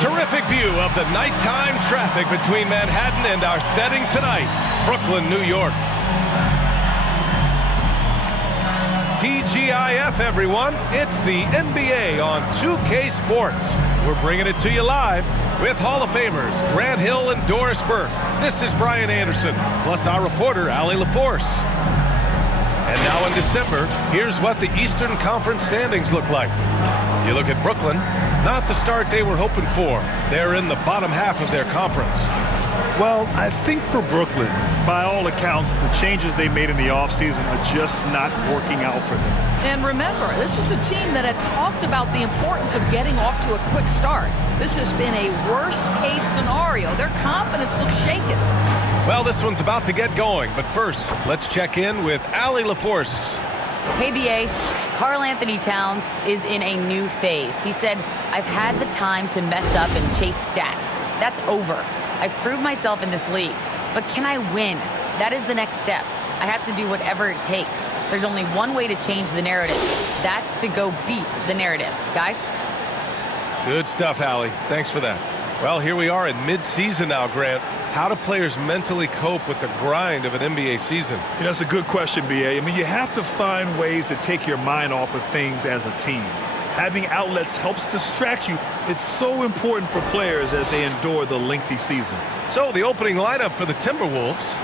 Terrific view of the nighttime traffic between Manhattan and our setting tonight, Brooklyn, New York. TGIF, everyone. It's the NBA on 2K Sports. We're bringing it to you live with Hall of Famers Grant Hill and Doris Burke. This is Brian Anderson, plus our reporter, Allie LaForce. And now in December, here's what the Eastern Conference standings look like. You look at Brooklyn, not the start they were hoping for. They're in the bottom half of their conference. Well, I think for Brooklyn, by all accounts, the changes they made in the offseason are just not working out for them. And remember, this was a team that had talked about the importance of getting off to a quick start. This has been a worst-case scenario. Their confidence looks shaken. Well, this one's about to get going, but first, let's check in with Allie LaForce. Hey, BA. Karl Anthony Towns is in a new phase. He said, I've had the time to mess up and chase stats. That's over. I've proved myself in this league. But can I win? That is the next step. I have to do whatever it takes. There's only one way to change the narrative. That's to go beat the narrative. Guys? Good stuff, Allie. Thanks for that. Well, here we are in mid-season now, Grant. How do players mentally cope with the grind of an NBA season? You know, that's a good question, BA. I mean, you have to find ways to take your mind off of things as a team. Having outlets helps distract you. It's so important for players as they endure the lengthy season. So the opening lineup for the Timberwolves: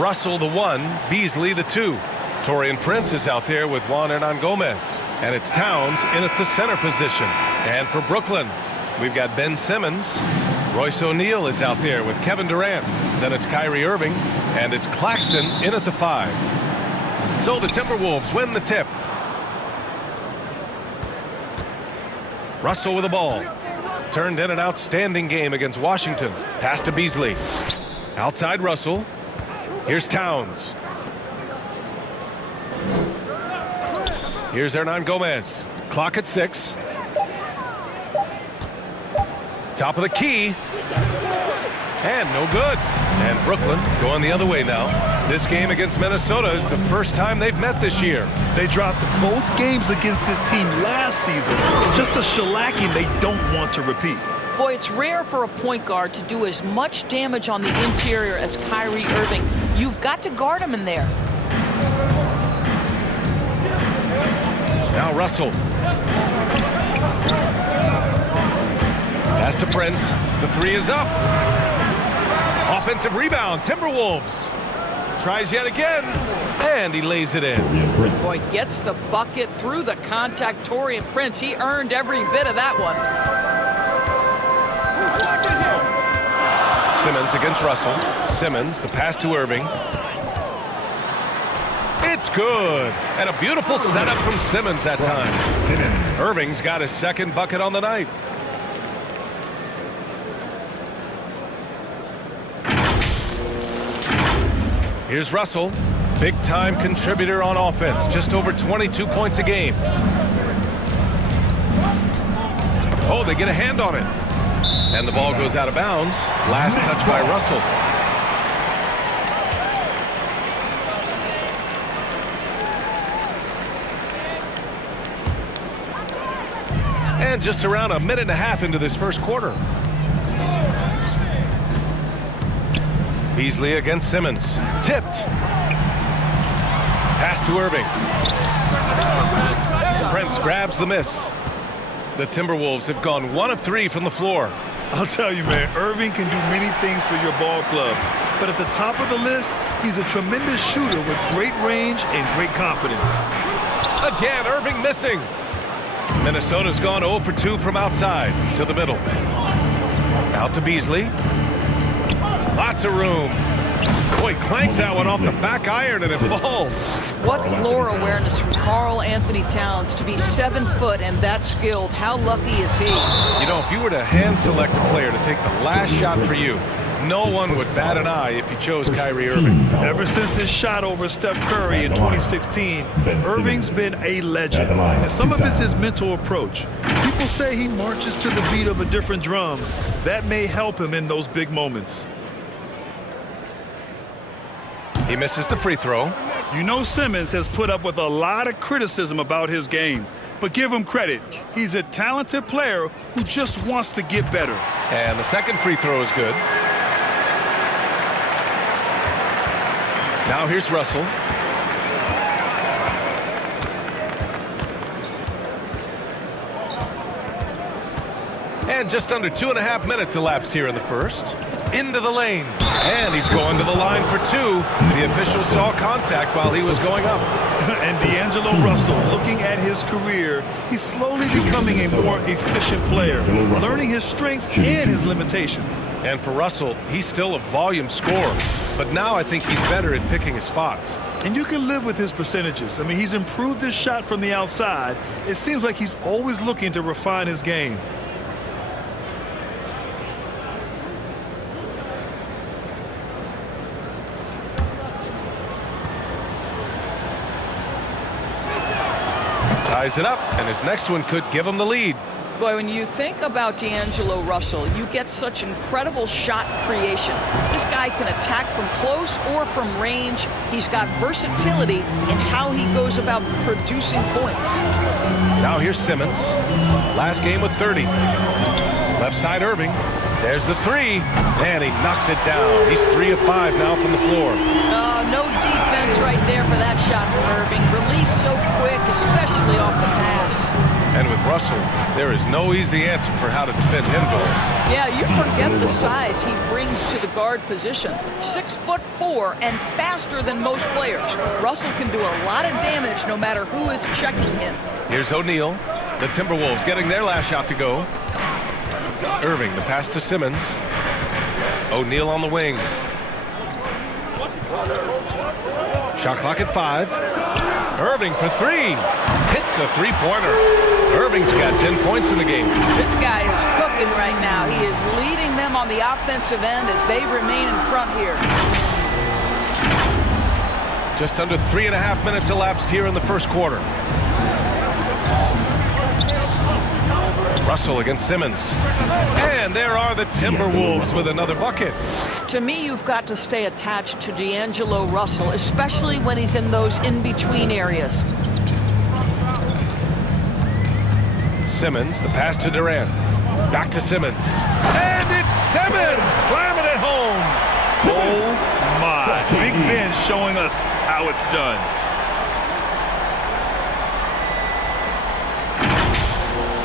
Russell the 1, Beasley the 2. Taurean Prince is out there with Juan Hernan Gomez. And it's Towns in at the center position. And for Brooklyn, we've got Ben Simmons. Royce O'Neal is out there with Kevin Durant. Then it's Kyrie Irving. And it's Claxton in at the 5. So the Timberwolves win the tip. Russell with the ball. Turned in an outstanding game against Washington. Pass to Beasley. Outside Russell. Here's Towns. Here's Hernan Gomez. Clock at 6. Top of the key. And no good. And Brooklyn going the other way now. This game against Minnesota is the first time they've met this year. They dropped both games against this team last season. Just a shellacking they don't want to repeat. Boy, it's rare for a point guard to do as much damage on the interior as Kyrie Irving. You've got to guard him in there. Now Russell. Pass to Prince. The 3 is up. Offensive rebound. Timberwolves. Tries yet again. And he lays it in. Boy, gets the bucket through the contact. Taurean Prince, he earned every bit of that one. Simmons against Russell. Simmons, the pass to Irving. It's good. And a beautiful setup from Simmons that time. Irving's got his second bucket on the night. Here's Russell, big-time contributor on offense, just over 22 points a game. Oh, they get a hand on it. And the ball goes out of bounds. Last touch by Russell. And just around a minute and a half into this first quarter. Beasley against Simmons. Tipped. Pass to Irving. Prince grabs the miss. The Timberwolves have gone 1 of 3 from the floor. I'll tell you, man, Irving can do many things for your ball club. But at the top of the list, he's a tremendous shooter with great range and great confidence. Again, Irving missing. Minnesota's gone 0 for 2 from outside to the middle. Out to Beasley. Lots of room. Boy, clanks that one off the back iron and it falls. What floor awareness from Karl Anthony Towns to be 7 foot and that skilled. How lucky is he? You know, if you were to hand select a player to take the last shot for you, no one would bat an eye if he chose Kyrie Irving. Ever since his shot over Steph Curry in 2016, Irving's been a legend. And some of it's his mental approach. People say he marches to the beat of a different drum. That may help him in those big moments. He misses the free throw. You know, Simmons has put up with a lot of criticism about his game. but give him credit. He's a talented player who just wants to get better. And the second free throw is good. Now here's Russell. And just under 2.5 minutes elapsed here in the first. Into the lane. And he's going to the line for two. The official saw contact while he was going up. And D'Angelo Russell, looking at his career, he's slowly becoming a more efficient player, learning his strengths and his limitations. And for Russell, he's still a volume scorer. But now I think he's better at picking his spots. And you can live with his percentages. I mean, he's improved his shot from the outside. It seems like he's always looking to refine his game. Ties it up, and his next one could give him the lead. Boy, when you think about D'Angelo Russell, you get such incredible shot creation. This guy can attack from close or from range. He's got versatility in how he goes about producing points. Now here's Simmons. Last game with 30. Left side Irving. There's the three. And he knocks it down. He's 3 of 5 now from the floor. No defense right there for that shot from Irving. Release so quick, especially off the pass. And with Russell, there is no easy answer for how to defend him, Doris. Yeah, you forget the size he brings to the guard position. 6'4" and faster than most players. Russell can do a lot of damage no matter who is checking him. Here's O'Neal. The Timberwolves getting their last shot to go. Irving, the pass to Simmons. O'Neal on the wing. Shot clock at 5. Irving for 3. Hits a three-pointer. Irving's got 10 points in the game. This guy is cooking right now. He is leading them on the offensive end as they remain in front here. Just under 3.5 minutes elapsed here in the first quarter. Russell against Simmons. And there are the Timberwolves with another bucket. To me, you've got to stay attached to D'Angelo Russell, especially when he's in those in-between areas. Simmons, the pass to Durant. Back to Simmons. And it's Simmons slamming it home. Oh, my. Big Ben showing us how it's done.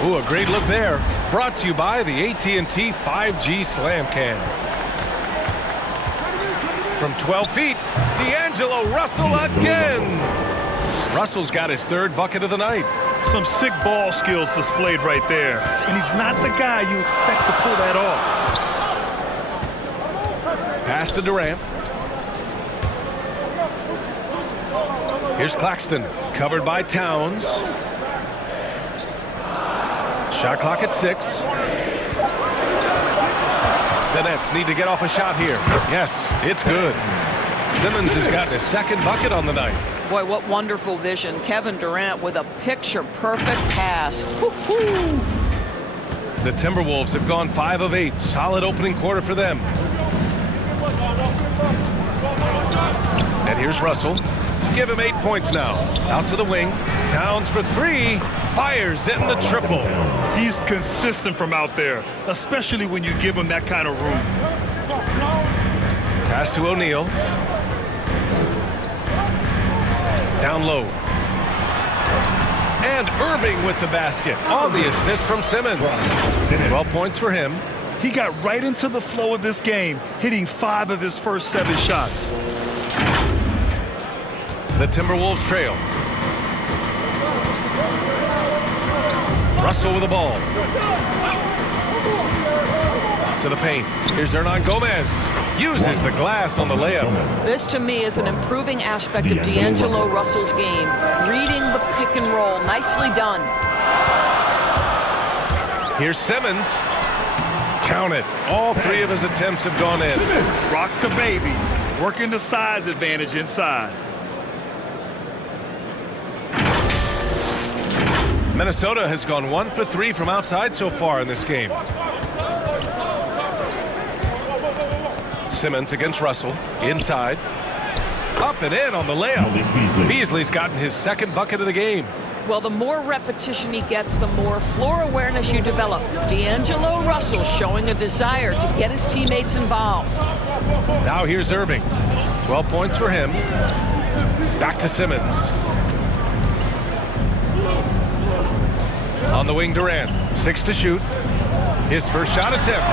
Ooh, a great look there. Brought to you by the AT&T 5G Slam Cam. From 12 feet, D'Angelo Russell again. Russell's got his 3rd bucket of the night. Some sick ball skills displayed right there. And he's not the guy you expect to pull that off. Pass to Durant. Here's Claxton, covered by Towns. Shot clock at 6. The Nets need to get off a shot here. Yes, it's good. Simmons has gotten his 2nd bucket on the night. Boy, what wonderful vision. Kevin Durant with a picture-perfect pass. Woo-hoo. The Timberwolves have gone 5 of 8. Solid opening quarter for them. And here's Russell. Give him 8 points now. Out to the wing. Towns for 3. Fires in the triple. He's consistent from out there, especially when you give him that kind of room. Pass to O'Neal. Down low. And Irving with the basket on the assist from Simmons. 12 points for him. He got right into the flow of this game, hitting 5 of his first 7 shots. The Timberwolves trail. Russell with the ball. To the paint. Here's Hernan Gomez. Uses the glass on the layup. This, to me, is an improving aspect of D'Angelo Russell's game. Reading the pick and roll. Nicely done. Here's Simmons. Count it. All 3 of his attempts have gone in. Rock the baby. Working the size advantage inside. Minnesota has gone 1 for 3 from outside so far in this game. Simmons against Russell. Inside. Up and in on the layup. Beasley's gotten his 2nd bucket of the game. Well, the more repetition he gets, the more floor awareness you develop. D'Angelo Russell showing a desire to get his teammates involved. Now here's Irving. 12 points for him. Back to Simmons. On the wing, Durant. 6 to shoot. His first shot attempt.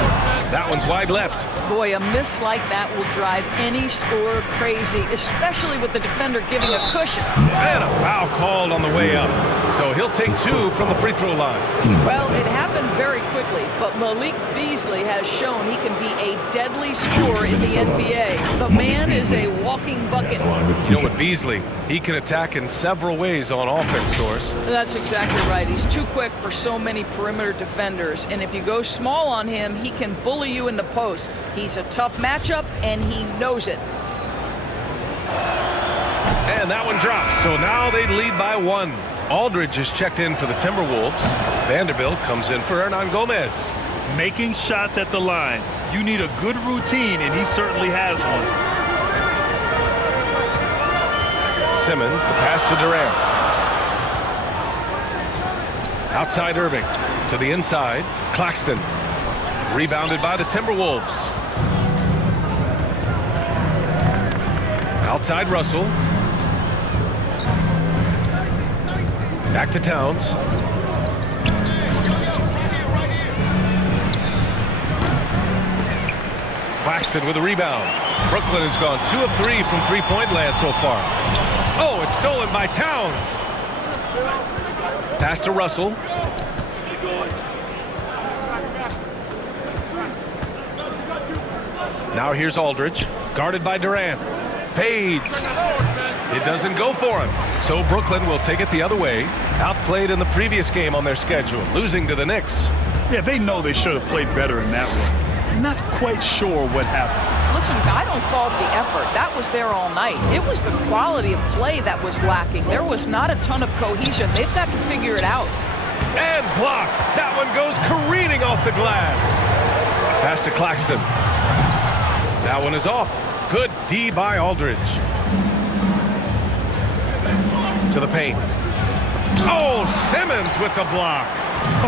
That one's wide left. Boy, a miss like that will drive any scorer crazy, especially with the defender giving a cushion. And a foul called on the way up. So he'll take 2 from the free throw line. Well, it happened very quickly, but Malik Beasley has shown he can be a deadly scorer in the NBA. The man is a walking bucket. You know, with Beasley, he can attack in several ways on offense, Doris. That's exactly right. He's too quick for so many perimeter defenders, and if you go small on him, he can bully you in the post. He's a tough matchup, and he knows it. And that one drops, so now they lead by 1. Aldridge is checked in for the Timberwolves. Vanderbilt comes in for Hernan Gomez. Making shots at the line. You need a good routine, and he certainly has one. Simmons, the pass to Durant. Outside Irving. To the inside. Claxton. Rebounded by the Timberwolves. Outside Russell. Back to Towns. Claxton with a rebound. Brooklyn has gone 2 of 3 from three-point land so far. Oh, it's stolen by Towns. Pass to Russell. Now here's Aldridge, guarded by Durant. Fades. It doesn't go for him. So Brooklyn will take it the other way. Outplayed in the previous game on their schedule, losing to the Knicks. Yeah, they know they should have played better in that one. Not quite sure what happened. Listen, I don't fault the effort. That was there all night. It was the quality of play that was lacking. There was not a ton of cohesion. They've got to figure it out. And blocked. That one goes careening off the glass. Pass to Claxton. That one is off. Good D by Aldridge. To the paint. Oh, Simmons with the block.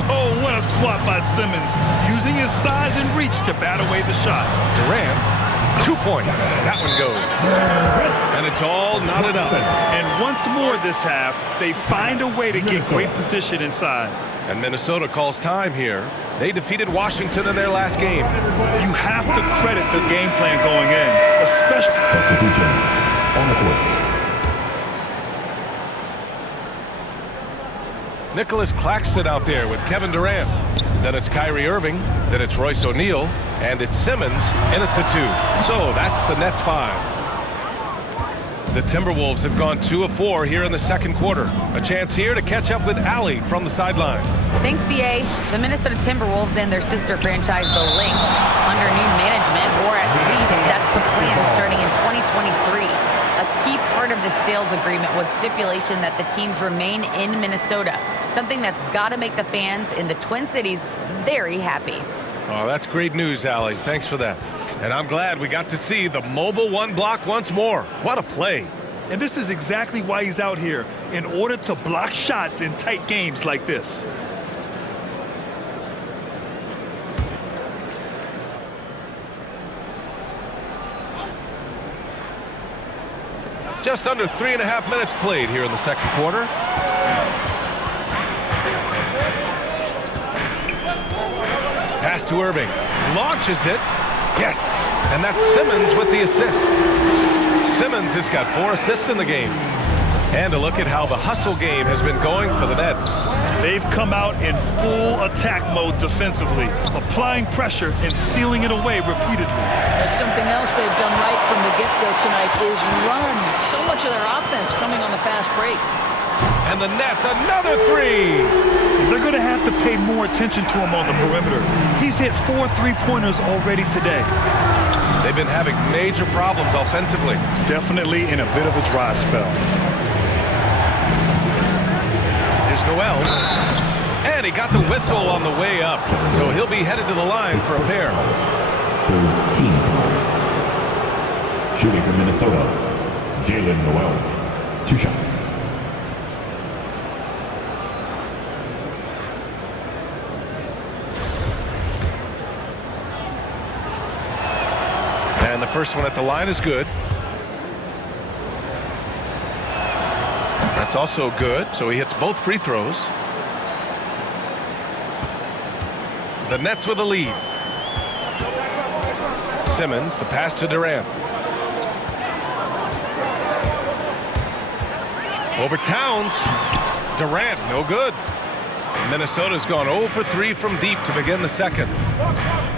Oh, what a swat by Simmons, using his size and reach to bat away the shot. Durant, 2 points. That one goes. And it's all knotted up. And once more this half, they find a way to get great position inside. And Minnesota calls time here. They defeated Washington in their last game. You have to credit the game plan going in, especially substitutions on the court. Nicholas Claxton out there with Kevin Durant. Then it's Kyrie Irving. Then it's Royce O'Neal. And it's Simmons in at the 2. So that's the Nets 5. The Timberwolves have gone 2 of 4 here in the second quarter. A chance here to catch up with Allie from the sideline. Thanks, BA. The Minnesota Timberwolves and their sister franchise, the Lynx, under new management, or at least that's the plan starting in 2023. A key part of this sales agreement was stipulation that the teams remain in Minnesota, something that's got to make the fans in the Twin Cities very happy. Oh, that's great news, Allie. Thanks for that. And I'm glad we got to see the mobile 1 block once more. What a play. And this is exactly why he's out here, in order to block shots in tight games like this. Just under 3.5 minutes played here in the second quarter. Pass to Irving. Launches it. Yes. And that's Simmons with the assist. Simmons has got 4 assists in the game. And a look at how the hustle game has been going for the Nets. They've come out in full attack mode defensively, applying pressure and stealing it away repeatedly. Something else they've done right from the get-go tonight is run. So much of their offense coming on the fast break. And the Nets, another 3. They're going to have to pay more attention to him on the perimeter. He's hit 4 3-pointers already today. They've been having major problems offensively. Definitely in a bit of a dry spell. Here's Noel. And he got the whistle on the way up. So he'll be headed to the line for a pair. Third team foul. Shooting from Minnesota, Jalen Noel. 2 shots. And the first one at the line is good. That's also good, so he hits both free throws. The Nets with a lead. Simmons, the pass to Durant. Over Towns. Durant, no good. Minnesota's gone 0 for 3 from deep to begin the second.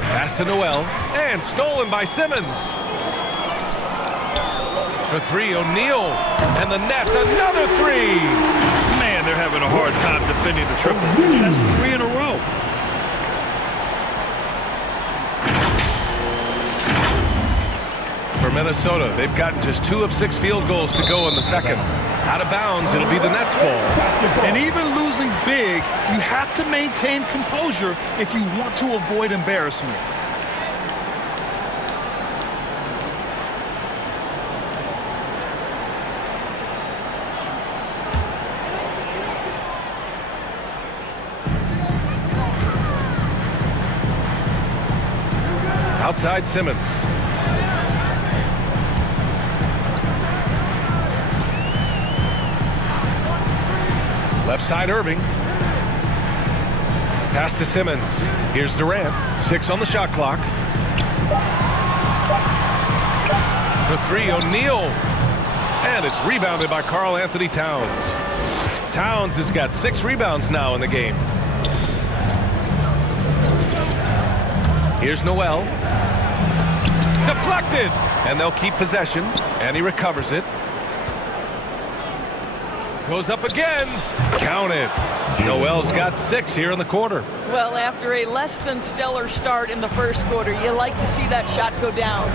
Pass to Noel, and stolen by Simmons. For 3, O'Neal, and the Nets, another 3. Man, they're having a hard time defending the triple. That's 3 in a row. For Minnesota, they've gotten just 2 of 6 field goals to go in the second. Out of bounds, it'll be the Nets ball. And even losing big, you have to maintain composure if you want to avoid embarrassment. Outside Simmons. Left side Irving. Pass to Simmons. Here's Durant. 6 on the shot clock. For 3, O'Neal. And it's rebounded by Karl Anthony Towns. Towns has got 6 rebounds now in the game. Here's Noel. Deflected. And they'll keep possession. And he recovers it. Goes up again. Count it. Noel's got 6 here in the quarter. Well, after a less than stellar start in the first quarter, you like to see that shot go down.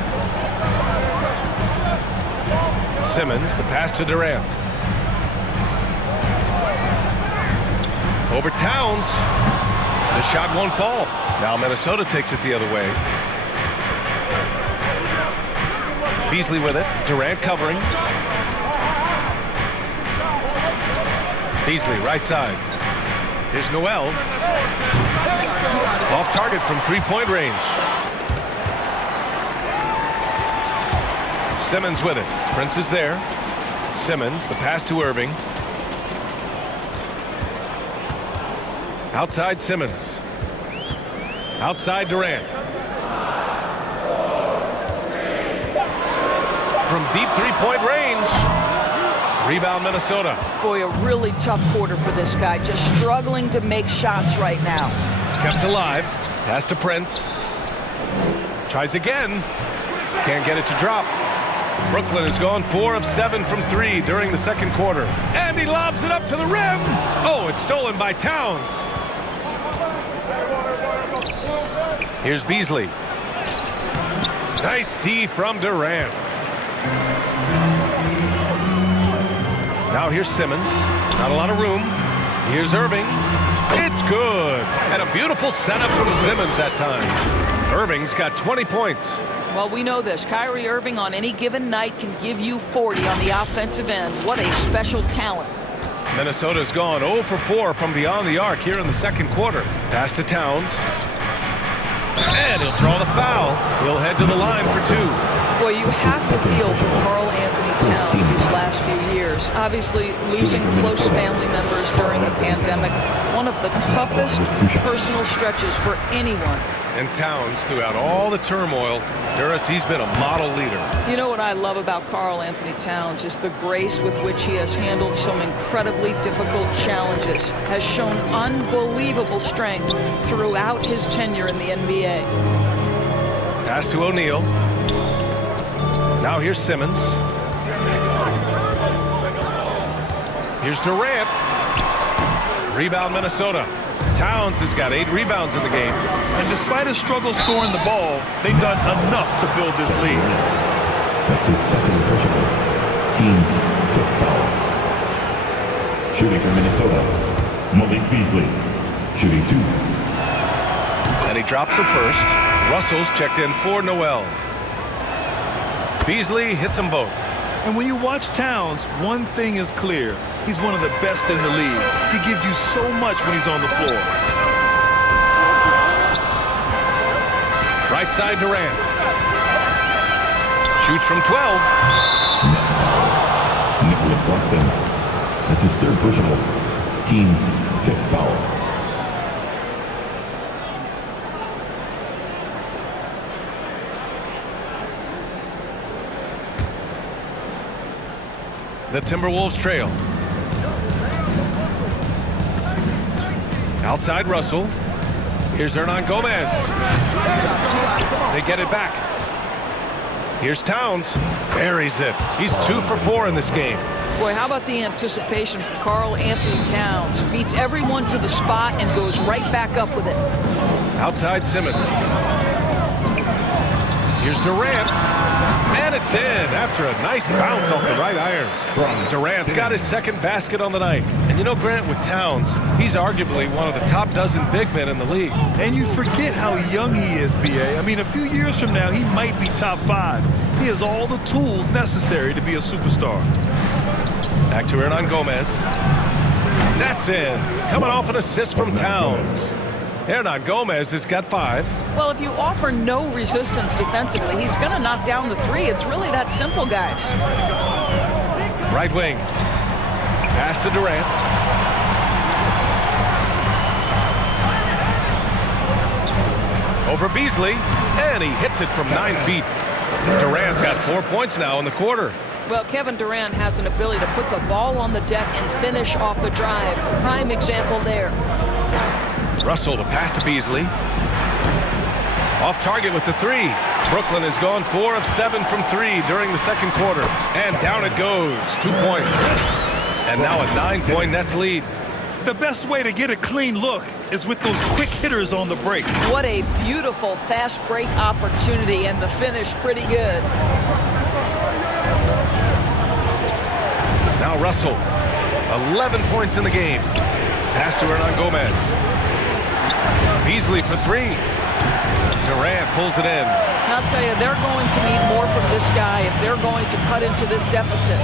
Simmons, the pass to Durant. Over Towns. The shot won't fall. Now Minnesota takes it the other way. Beasley with it. Durant covering. Beasley, right side. Here's Noel. Off target from 3-point range. Simmons with it. Prince is there. Simmons, the pass to Irving. Outside Simmons. Outside Durant. From deep 3-point range. Rebound Minnesota. Boy, a really tough quarter for this guy. Just struggling to make shots right now. Kept alive. Pass to Prince. Tries again. Can't get it to drop. Brooklyn has gone 4 of 7 from 3 during the second quarter. And he lobs it up to the rim. Oh, it's stolen by Towns. Here's Beasley. Nice D from Durant. Now here's Simmons. Not a lot of room. Here's Irving. It's good. And a beautiful setup from Simmons that time. Irving's got 20 points. Well, we know this. Kyrie Irving on any given night can give you 40 on the offensive end. What a special talent. Minnesota's gone 0 for 4 from beyond the arc here in the second quarter. Pass to Towns. And he'll draw the foul. He'll head to the line for 2. Boy, you have to feel for Karl Anthony Towns these last few years. Obviously, losing close family members during the pandemic, one of the toughest personal stretches for anyone. And Towns, throughout all the turmoil, Duras, he's been a model leader. You know what I love about Karl Anthony Towns is the grace with which he has handled some incredibly difficult challenges, has shown unbelievable strength throughout his tenure in the NBA. Pass to O'Neal. Now here's Simmons. Here's Durant. Rebound Minnesota. Towns has got 8 rebounds in the game. And despite a struggle scoring the ball, they've done enough to build this lead. That's his second personal. Team's 5th foul. Shooting for Minnesota, Malik Beasley. Shooting 2. And he drops the first. Russell's checked in for Noel. Beasley hits them both. And when you watch Towns, one thing is clear. He's one of the best in the league. He gives you so much when he's on the floor. Right side Durant. Shoots from 12. Next foul. Nicholas Buxton. That's his third personal. Team's fifth foul. The Timberwolves trail. Outside Russell. Here's Hernan Gomez. They get it back. Here's Towns. Buries it. He's 2 for 4 in this game. Boy, how about the anticipation from Karl Anthony Towns? Beats everyone to the spot and goes right back up with it. Outside Simmons. Here's Durant. And it's in after a nice bounce off the right iron. Durant's got his second basket on the night. And you know, Grant, with Towns, he's arguably one of the top dozen big men in the league. And you forget how young he is, B.A. I mean, a few years from now, he might be top 5. He has all the tools necessary to be a superstar. Back to Hernan Gomez. That's in. Coming off an assist from Towns. Hernan Gomez has got 5. Well, if you offer no resistance defensively, he's going to knock down the 3. It's really that simple, guys. Right wing. Pass to Durant. Over Beasley. And he hits it from 9 feet. Durant's got 4 points now in the quarter. Well, Kevin Durant has an ability to put the ball on the deck and finish off the drive. Prime example there. Russell, the pass to Beasley. Off target with the 3. Brooklyn has gone 4 of 7 from 3 during the second quarter. And down it goes. 2 points. And now a 9-point Nets lead. The best way to get a clean look is with those quick hitters on the break. What a beautiful fast break opportunity, and the finish pretty good. Now Russell, 11 points in the game. Pass to Hernan Gomez. Beasley for 3. Durant pulls it in. I'll tell you, they're going to need more from this guy if they're going to cut into this deficit.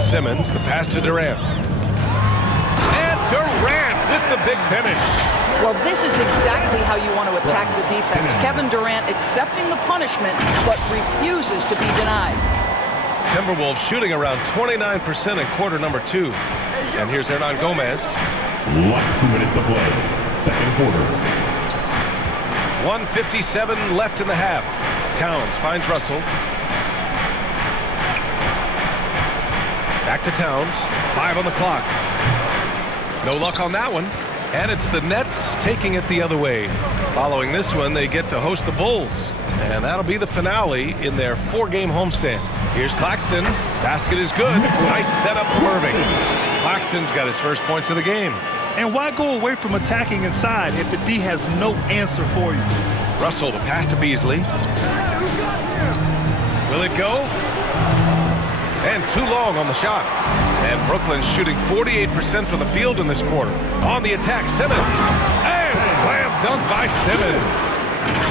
Simmons, the pass to Durant. And Durant with the big finish. Well, this is exactly how you want to attack the defense. Kevin Durant accepting the punishment, but refuses to be denied. Timberwolves shooting around 29% in quarter number 2. And here's Hernan Gomez. Last 2 minutes to play. Second quarter. 1:57 left in the half. Towns finds Russell. Back to Towns. 5 on the clock. No luck on that one. And it's the Nets taking it the other way. Following this one, they get to host the Bulls. And that'll be the finale in their 4-game homestand. Here's Claxton. Basket is good. Nice setup from Irving. Claxton's got his first points of the game. And why go away from attacking inside if the D has no answer for you? Russell, the pass to Beasley. Will it go? And too long on the shot. And Brooklyn's shooting 48% from the field in this quarter. On the attack, Simmons. And slam dunk by Simmons.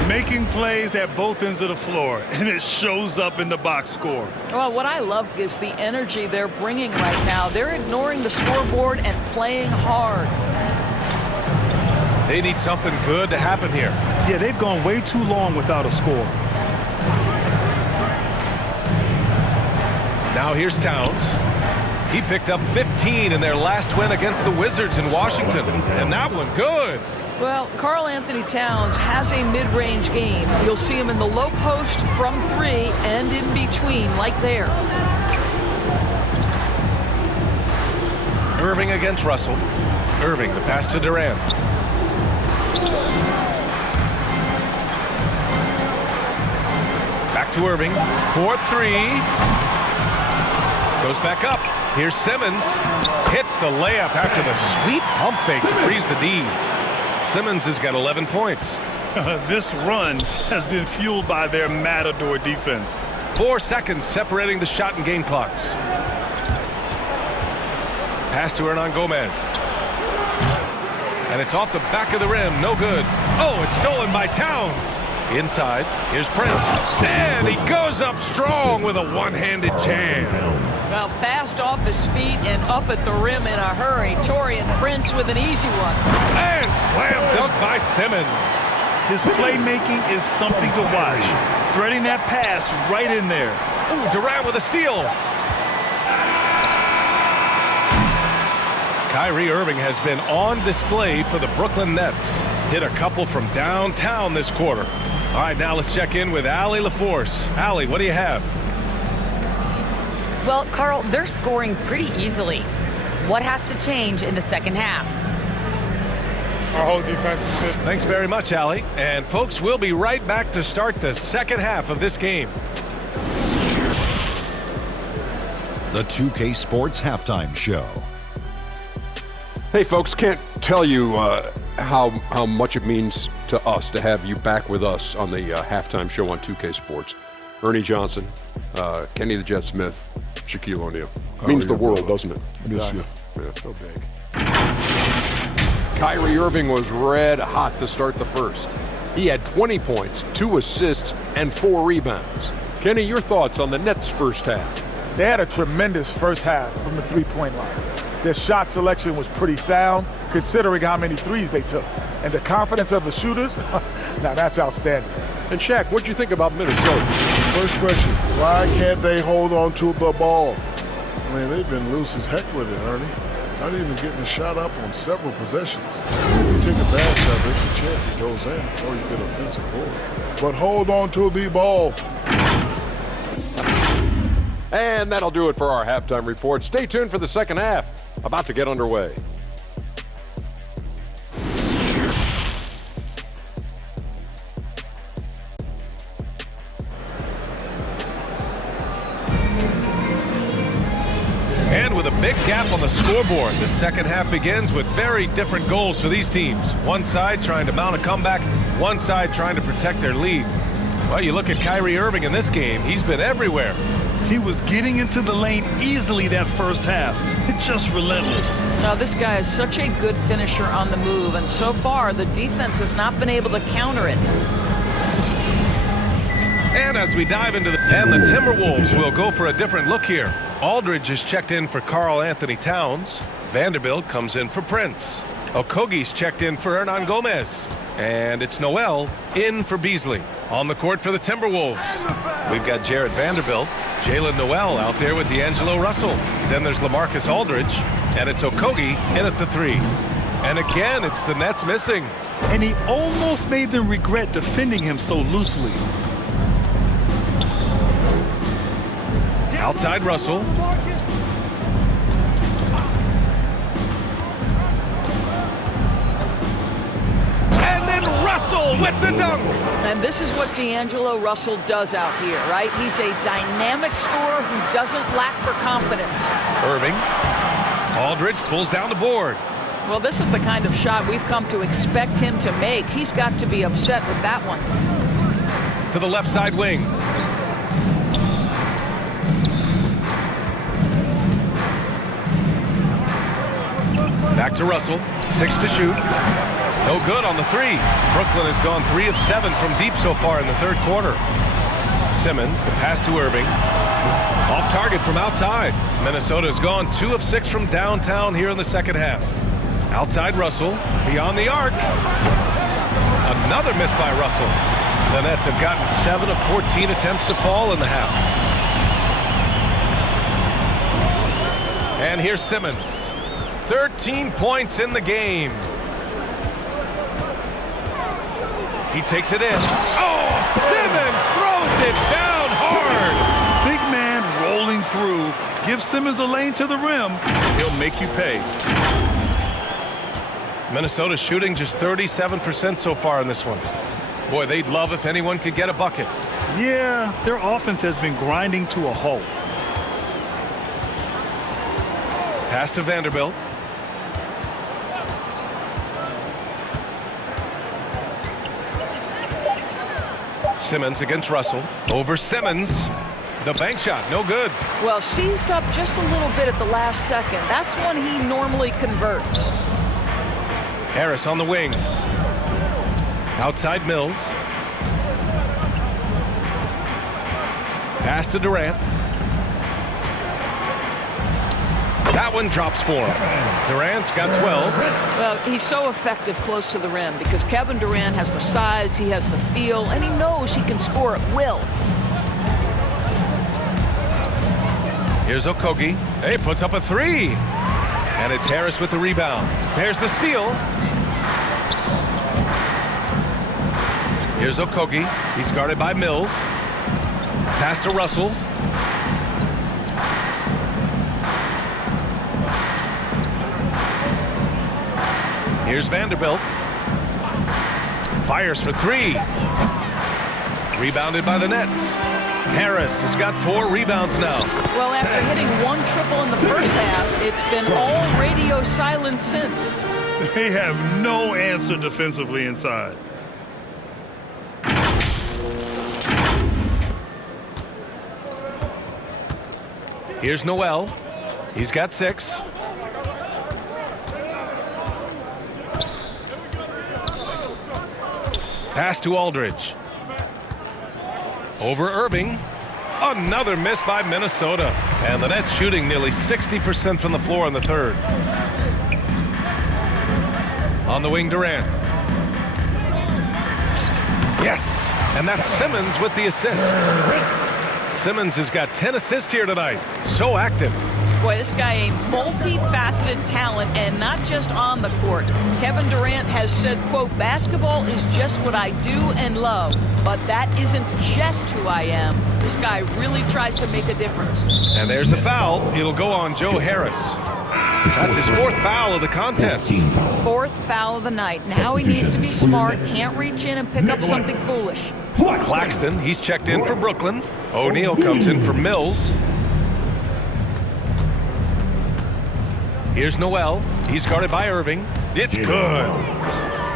Making plays at both ends of the floor, and it shows up in the box score. Well, what I love is the energy they're bringing right now. They're ignoring the scoreboard and playing hard. They need something good to happen here. Yeah, they've gone way too long without a score. Now here's Towns. He picked up 15 in their last win against the Wizards in Washington. And that one good. Well, Karl Anthony Towns has a mid-range game. You'll see him in the low post from 3 and in between, like there. Irving against Russell. Irving, the pass to Durant. Back to Irving. 4-3. Goes back up. Here's Simmons. Hits the layup after the sweet pump fake to freeze the D. Simmons has got 11 points. This run has been fueled by their matador defense. 4 seconds separating the shot and game clocks. Pass to Hernan Gomez. And it's off the back of the rim. No good. Oh, it's stolen by Towns. Inside. Here's Prince. And he goes up strong with a one-handed jam. Well, fast off his feet and up at the rim in a hurry. Taurean Prince with an easy one. And slam dunk by Simmons. His playmaking is something to watch. Threading that pass right in there. Ooh, Durant with a steal. Kyrie Irving has been on display for the Brooklyn Nets. Hit a couple from downtown this quarter. All right, now let's check in with Allie LaForce. Allie, what do you have? Well, Carl, they're scoring pretty easily. What has to change in the second half? Our whole defensive system. Thanks very much, Allie. And folks, we'll be right back to start the second half of this game. The 2K Sports Halftime Show. Hey, folks, can't tell you how much it means to us to have you back with us on the halftime show on 2K Sports. Ernie Johnson, Kenny the Jet Smith, Shaquille O'Neal. Means the world, doesn't it? Miss you. Yeah, so big. Kyrie Irving was red hot to start the first. He had 20 points, 2 assists, and 4 rebounds. Kenny, your thoughts on the Nets' first half? They had a tremendous first half from the three-point line. Their shot selection was pretty sound, considering how many threes they took. And the confidence of the shooters, now that's outstanding. And Shaq, what'd you think about Minnesota? First question, why can't they hold on to the ball? I mean, they've been loose as heck with it, Ernie. Not even getting a shot up on several possessions. If you take a bad shot, there's a chance it goes in, or you get an offensive board. But hold on to the ball. And that'll do it for our halftime report. Stay tuned for the second half. About to get underway. And with a big gap on the scoreboard, the second half begins with very different goals for these teams. One side trying to mount a comeback, one side trying to protect their lead. Well, you look at Kyrie Irving in this game, he's been everywhere. He was getting into the lane easily that first half. It's just relentless. Now, this guy is such a good finisher on the move, and so far, the defense has not been able to counter it. And as we dive into the Timberwolves will go for a different look here. Aldridge is checked in for Karl Anthony Towns. Vanderbilt comes in for Prince. Okogie's checked in for Hernan Gomez. And it's Noel in for Beasley. On the court for the Timberwolves, we've got Jarrett Vanderbilt, Jalen Noel out there with D'Angelo Russell. Then there's LaMarcus Aldridge, and it's Okogie in at the 3. And again, it's the Nets missing. And he almost made them regret defending him so loosely. Outside Russell. And then Russell with the dunk. And this is what D'Angelo Russell does out here, right? He's a dynamic scorer who doesn't lack for confidence. Irving. Aldridge pulls down the board. Well, this is the kind of shot we've come to expect him to make. He's got to be upset with that one. To the left side wing. Back to Russell. 6 to shoot. No good on the 3. Brooklyn has gone 3 of 7 from deep so far in the third quarter. Simmons, the pass to Irving. Off target from outside. Minnesota's gone 2 of 6 from downtown here in the second half. Outside Russell, beyond the arc. Another miss by Russell. The Nets have gotten 7 of 14 attempts to fall in the half. And here's Simmons. 13 points in the game. He takes it in. Oh, Simmons throws it down hard. Big man rolling through. Give Simmons a lane to the rim. He'll make you pay. Minnesota shooting just 37% so far in this one. Boy, they'd love if anyone could get a bucket. Yeah, their offense has been grinding to a halt. Pass to Vanderbilt. Simmons against Russell. Over Simmons. The bank shot, no good. Well, seized up just a little bit at the last second. That's when he normally converts. Harris on the wing. Outside Mills. Pass to Durant. That one drops for him. Durant's got 12. Well, he's so effective close to the rim because Kevin Durant has the size, he has the feel, and he knows he can score at will. Here's Okogie. He puts up a three. And it's Harris with the rebound. There's the steal. Here's Okogie. He's guarded by Mills. Pass to Russell. Here's Vanderbilt. Fires for three. Rebounded by the Nets. Harris has got 4 rebounds now. Well, after hitting 1 triple in the first half, it's been all radio silence since. They have no answer defensively inside. Here's Noel. He's got 6. Pass to Aldridge. Over Irving. Another miss by Minnesota. And the Nets shooting nearly 60% from the floor in the third. On the wing, Durant. Yes. And that's Simmons with the assist. Simmons has got 10 assists here tonight. So active. Boy, this guy a multifaceted talent, and not just on the court. Kevin Durant has said, quote, basketball is just what I do and love, but that isn't just who I am. This guy really tries to make a difference. And there's the foul. It'll go on Joe Harris. That's his 4th foul of the contest. 4th foul of the night. Now he needs to be smart, can't reach in and pick up something foolish. Claxton, he's checked in for Brooklyn. O'Neal comes in for Mills. Here's Noel. He's guarded by Irving. It's good.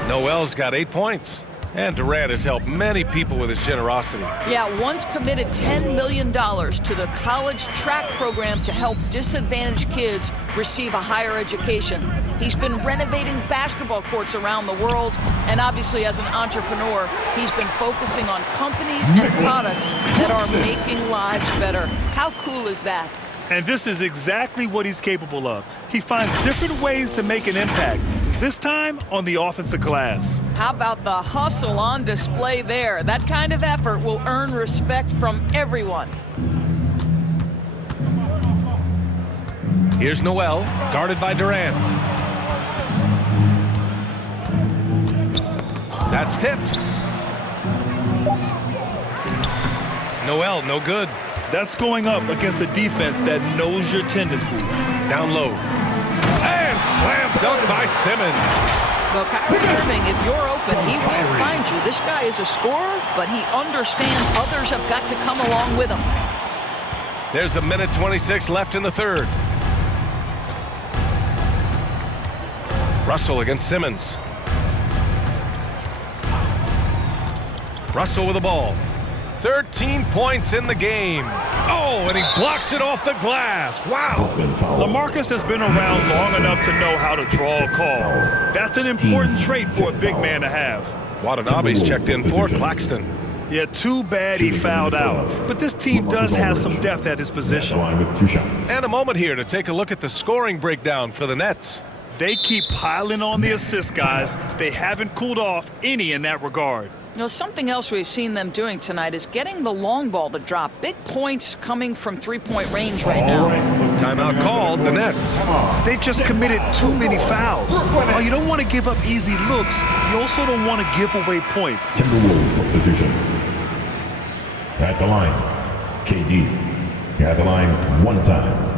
Noel's got 8 points. And Durant has helped many people with his generosity. Yeah, once committed $10 million to the college track program to help disadvantaged kids receive a higher education. He's been renovating basketball courts around the world, and obviously as an entrepreneur, he's been focusing on companies and products that are making lives better. How cool is that? And this is exactly what he's capable of. He finds different ways to make an impact, this time on the offensive glass. How about the hustle on display there? That kind of effort will earn respect from everyone. Here's Noel, guarded by Durant. That's tipped. Noel, no good. That's going up against a defense that knows your tendencies. Down low. And slam dunk by Simmons. Well, Kyrie Irving, if you're open, he will find you. This guy is a scorer, but he understands others have got to come along with him. There's a minute 26 left in the third. Russell against Simmons. Russell with the ball. 13 points in the game. Oh, and he blocks it off the glass. Wow. LaMarcus has been around long enough to know how to draw a call. That's an important trait for a big man to have. Watanabe's checked in for Claxton. Yeah, too bad he fouled out. But this team does have some depth at his position. And a moment here to take a look at the scoring breakdown for the Nets. They keep piling on the assist guys. They haven't cooled off any in that regard. You know, something else we've seen them doing tonight is getting the long ball to drop. Big points coming from three-point range right now. Timeout called, the Nets. They just committed too many fouls. While you don't want to give up easy looks, you also don't want to give away points. Timberwolves substitution. At the line, KD. At the line one time.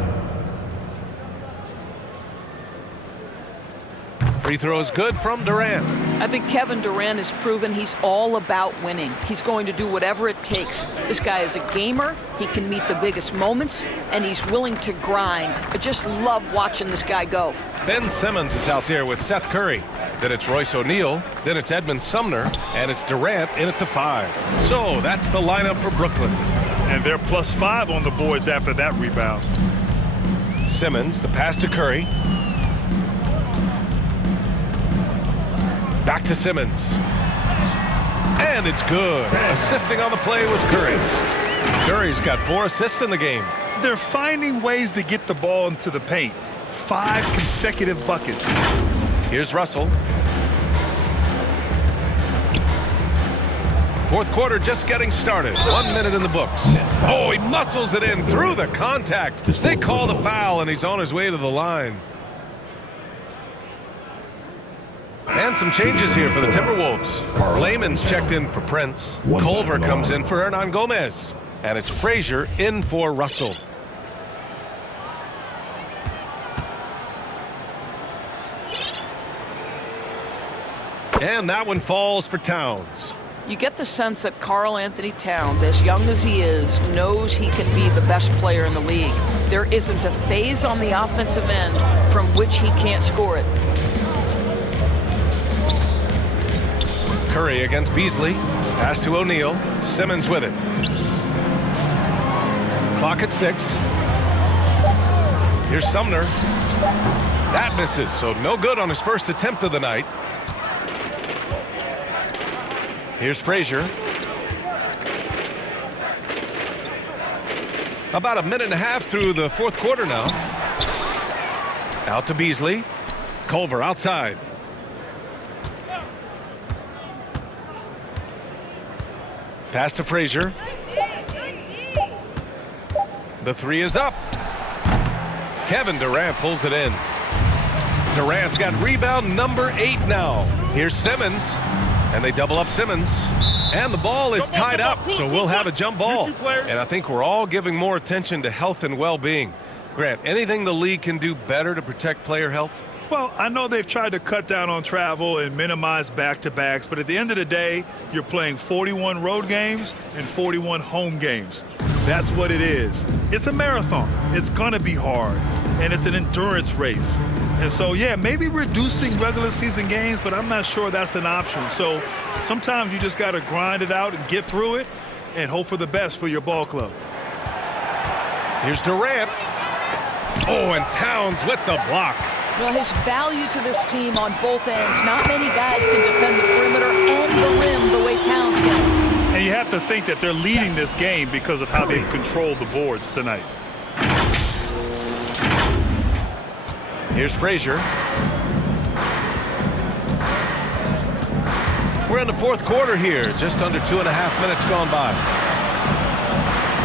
Free throws good from Durant. I think Kevin Durant has proven he's all about winning. He's going to do whatever it takes. This guy is a gamer. He can meet the biggest moments, and he's willing to grind. I just love watching this guy go. Ben Simmons is out there with Seth Curry. Then it's Royce O'Neal. Then it's Edmund Sumner. And it's Durant in at the 5. So that's the lineup for Brooklyn. And they're +5 on the boards after that rebound. Simmons, the pass to Curry. Back to Simmons. And it's good. Assisting on the play was Curry. Curry's got 4 assists in the game. They're finding ways to get the ball into the paint. 5 consecutive buckets. Here's Russell. Fourth quarter just getting started. 1 minute in the books. Oh, he muscles it in through the contact. They call the foul, and he's on his way to the line. And some changes here for the Timberwolves. Lehman's checked in for Prince. Culver comes in for Hernan Gomez. And it's Frazier in for Russell. And that one falls for Towns. You get the sense that Karl Anthony Towns, as young as he is, knows he can be the best player in the league. There isn't a phase on the offensive end from which he can't score it. Curry against Beasley. Pass to O'Neal. Simmons with it. Clock at 6. Here's Sumner. That misses, so no good on his first attempt of the night. Here's Frazier. About a minute and a half through the fourth quarter now. Out to Beasley. Culver outside. Pass to Frazier. The three is up. Kevin Durant pulls it in. Durant's got rebound number 8 now. Here's Simmons. And they double up Simmons. And the ball is tied up, so we'll have a jump ball. And I think we're all giving more attention to health and well-being. Grant, anything the league can do better to protect player health? Well, I know they've tried to cut down on travel and minimize back-to-backs, but at the end of the day, you're playing 41 road games and 41 home games. That's what it is. It's a marathon. It's going to be hard, and it's an endurance race. And so, yeah, maybe reducing regular season games, but I'm not sure that's an option. So sometimes you just got to grind it out and get through it and hope for the best for your ball club. Here's Durant. Oh, and Towns with the block. Well, his value to this team on both ends. Not many guys can defend the perimeter and the rim the way Towns can. And you have to think that they're leading this game because of how they've controlled the boards tonight. Here's Frazier. We're in the fourth quarter here. Just under 2.5 minutes gone by.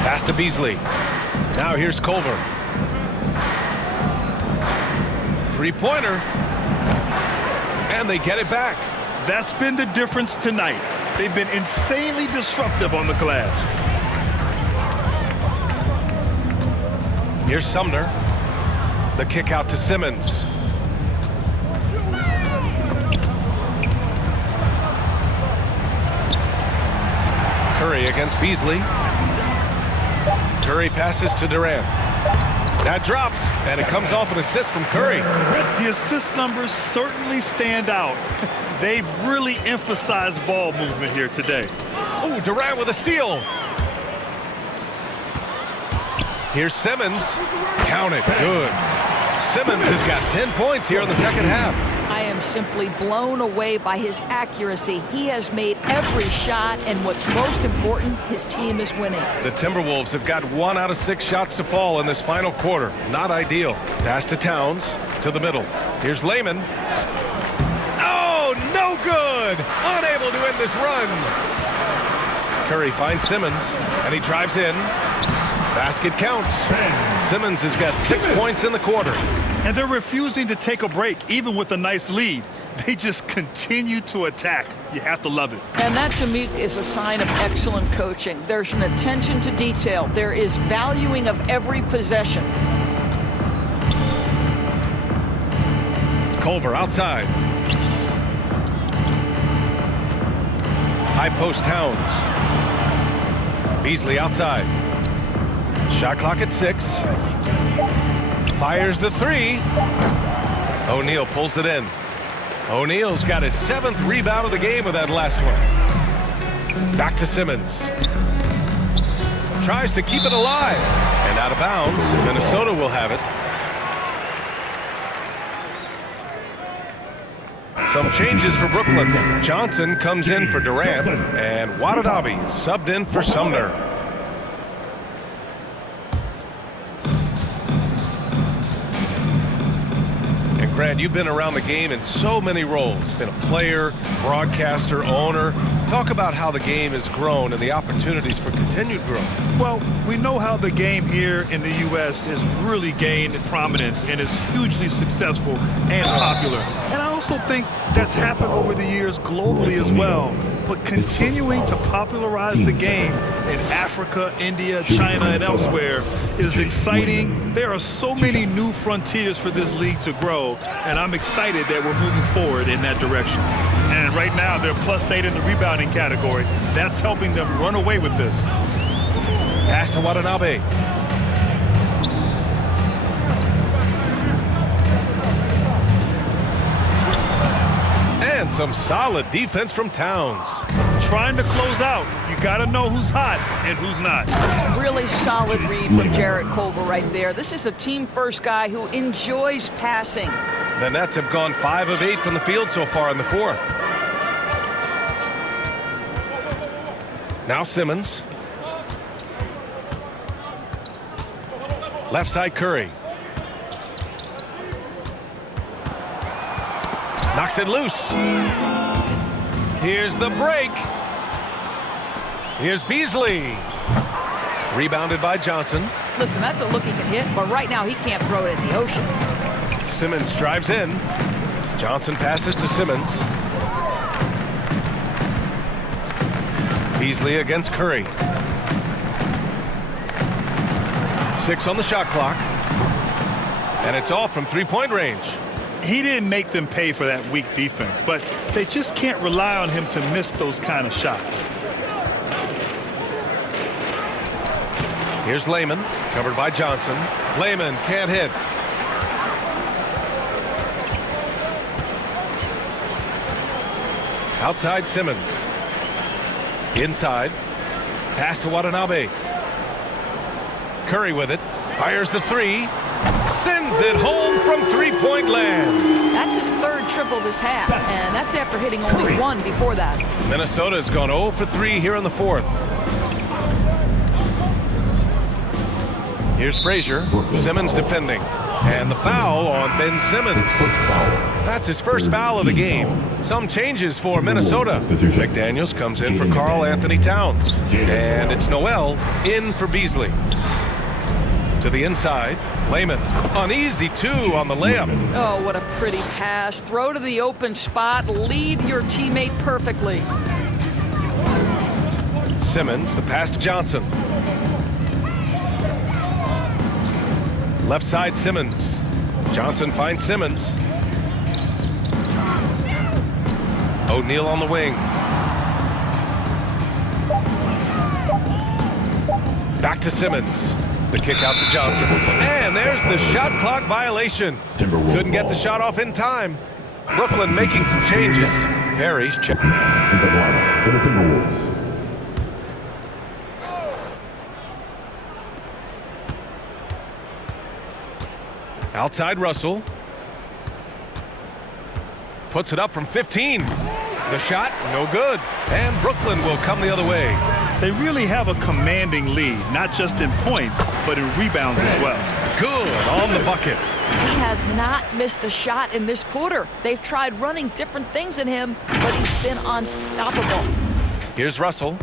Pass to Beasley. Now here's Culver. Three-pointer. And they get it back. That's been the difference tonight. They've been insanely disruptive on the glass. Here's Sumner. The kick out to Simmons. Curry against Beasley. Curry passes to Durant. That drops, and it comes off an assist from Curry. The assist numbers certainly stand out. They've really emphasized ball movement here today. Oh, Durant with a steal. Here's Simmons. Count it. Good. Simmons has got 10 points here in the second half. I am simply blown away by his accuracy. He has made every shot, and what's most important, his team is winning. The Timberwolves have got 1 out of 6 shots to fall in this final quarter. Not ideal. Pass to Towns, to the middle. Here's Lehman. Oh, no good! Unable to end this run. Curry finds Simmons, and he drives in. Basket counts. Simmons has got 6 points in the quarter. And they're refusing to take a break, even with a nice lead. They just continue to attack. You have to love it. And that, to me, is a sign of excellent coaching. There's an attention to detail. There is valuing of every possession. Culver outside. High post Towns. Beasley outside. Shot clock at 6. Fires the 3. O'Neal pulls it in. O'Neal's got his 7th rebound of the game with that last one. Back to Simmons. Tries to keep it alive. And out of bounds. Minnesota will have it. Some changes for Brooklyn. Johnson comes in for Durant. And Watanabe subbed in for Sumner. Grant, you've been around the game in so many roles. Been a player, broadcaster, owner. Talk about how the game has grown and the opportunities for continued growth. Well, we know how the game here in the U.S. has really gained prominence and is hugely successful and popular. And I also think that's happened over the years globally as well. But continuing to popularize the game in Africa, India, China, and elsewhere is exciting. There are so many new frontiers for this league to grow, and I'm excited that we're moving forward in that direction. And right now, they're +8 in the rebounding category. That's helping them run away with this. Pass to Watanabe. And some solid defense from Towns. Trying to close out. You got to know who's hot and who's not. Really solid read from Jarrett Culver right there. This is a team-first guy who enjoys passing. The Nets have gone 5 of 8 from the field so far in the fourth. Now Simmons. Left side Curry. Knocks it loose. Here's the break. Here's Beasley. Rebounded by Johnson. Listen, that's a look he can hit, but right now he can't throw it in the ocean. Simmons drives in. Johnson passes to Simmons. Beasley against Curry. 6 on the shot clock. And it's off from three-point range. He didn't make them pay for that weak defense, but they just can't rely on him to miss those kind of shots. Here's Layman, covered by Johnson. Layman can't hit. Outside Simmons. Inside. Pass to Watanabe. Curry with it. Fires the three. Sends it home from three-point land. That's his third triple this half, and that's after hitting only one before that. Minnesota has gone 0 for 3 here in the fourth. Here's Frazier. Simmons defending. And the foul on Ben Simmons. That's his first foul of the game. Some changes for Minnesota. McDaniels comes in for Karl Anthony Towns. And it's Noel in for Beasley. To the inside. Layman. An easy 2 on the layup. Oh, what a pretty pass. Throw to the open spot. Lead your teammate perfectly. Simmons, the pass to Johnson. Left side Simmons. Johnson finds Simmons. O'Neal on the wing. Back to Simmons. The kick out to Johnson. And there's the shot clock violation. Couldn't get the shot off in time. Brooklyn making some changes. Perry's check. For the Timberwolves. Outside Russell. Puts it up from 15. The shot, no good. And Brooklyn will come the other way. They really have a commanding lead, not just in points, but in rebounds as well. Good on the bucket. He has not missed a shot in this quarter. They've tried running different things at him, but he's been unstoppable. Here's Russell.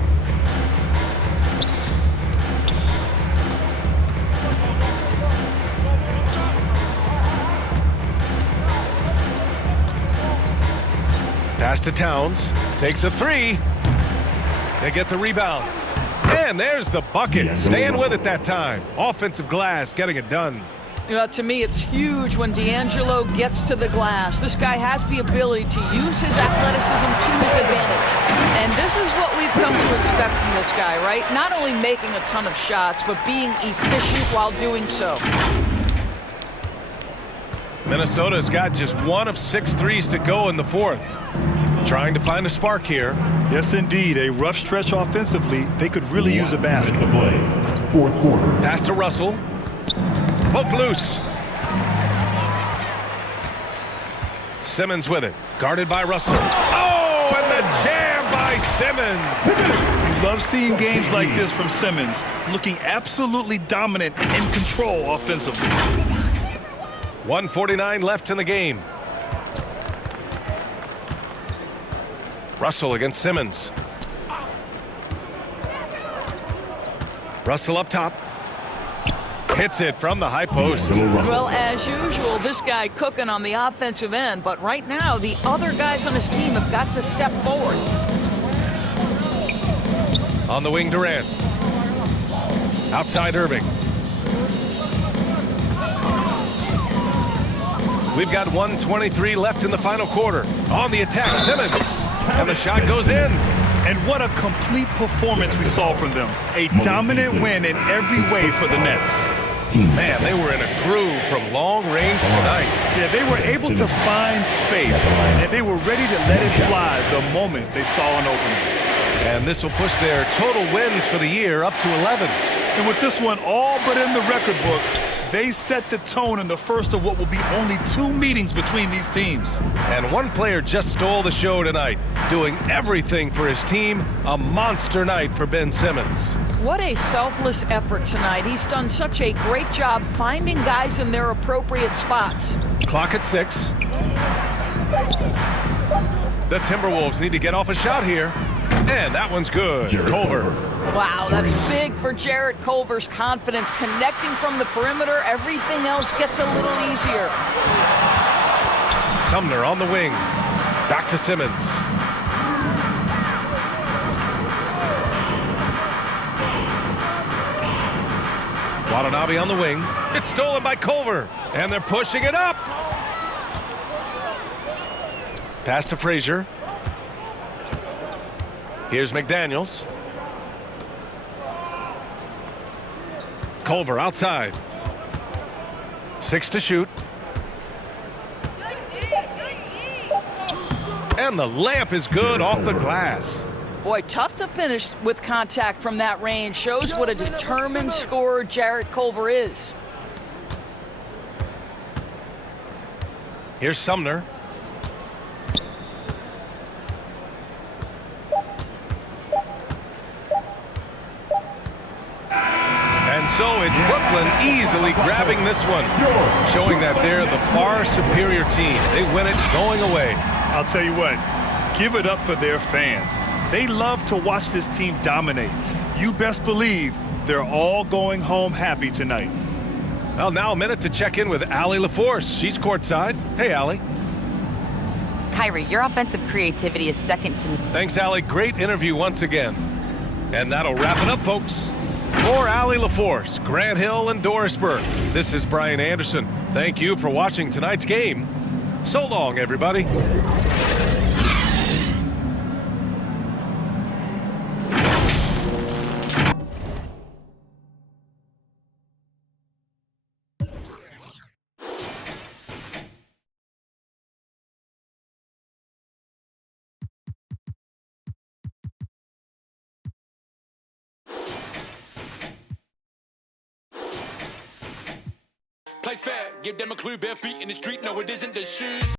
Pass to Towns. Takes a 3. They get the rebound. And there's the bucket. Staying with it that time. Offensive glass, getting it done. You know, to me, it's huge when D'Angelo gets to the glass. This guy has the ability to use his athleticism to his advantage. And this is what we've come to expect from this guy, right? Not only making a ton of shots, but being efficient while doing so. Minnesota's got just 1 of 6 threes to go in the fourth. Trying to find a spark here. Yes, indeed. A rough stretch offensively. They could really use a basket. Fourth quarter. Pass to Russell. Poke loose. Simmons with it. Guarded by Russell. Oh, and the jam by Simmons. You love seeing games like this from Simmons, looking absolutely dominant and in control offensively. 1:49 left in the game. Russell against Simmons. Russell up top. Hits it from the high post. Well, as usual, this guy cooking on the offensive end, but right now the other guys on his team have got to step forward. On the wing, Durant. Outside Irving. We've got 1:23 left in the final quarter. On the attack, Simmons. And the shot goes in. And what a complete performance we saw from them. A dominant win in every way for the Nets. Man, they were in a groove from long range tonight. Yeah, they were able to find space, and they were ready to let it fly the moment they saw an opening. And this will push their total wins for the year up to 11. And with this one all but in the record books, they set the tone in the first of what will be only 2 meetings between these teams. And one player just stole the show tonight, doing everything for his team. A monster night for Ben Simmons. What a selfless effort tonight. He's done such a great job finding guys in their appropriate spots. Clock at 6. The Timberwolves need to get off a shot here. And that one's good. Culver. Wow, that's big for Jarrett Culver's confidence. Connecting from the perimeter, everything else gets a little easier. Sumner on the wing. Back to Simmons. Watanabe on the wing. It's stolen by Culver. And they're pushing it up. Pass to Frazier. Here's McDaniels. Culver outside. 6 to shoot. And the layup is good off the glass. Boy, tough to finish with contact from that range. Shows what a determined scorer Jarrett Culver is. Here's Sumner. And so it's Brooklyn easily grabbing this one, showing that they're the far superior team. They win it going away. I'll tell you what, give it up for their fans. They love to watch this team dominate. You best believe they're all going home happy tonight. Well, now a minute to check in with Allie LaForce. She's courtside. Hey, Allie. Kyrie, your offensive creativity is second to none. Thanks, Allie. Great interview once again. And that'll wrap it up, folks. For Allie LaForce, Grant Hill, and Dorisburg, this is Brian Anderson. Thank you for watching tonight's game. So long, everybody. Play fair, give them a clue, bare feet in the street, no it isn't the shoes.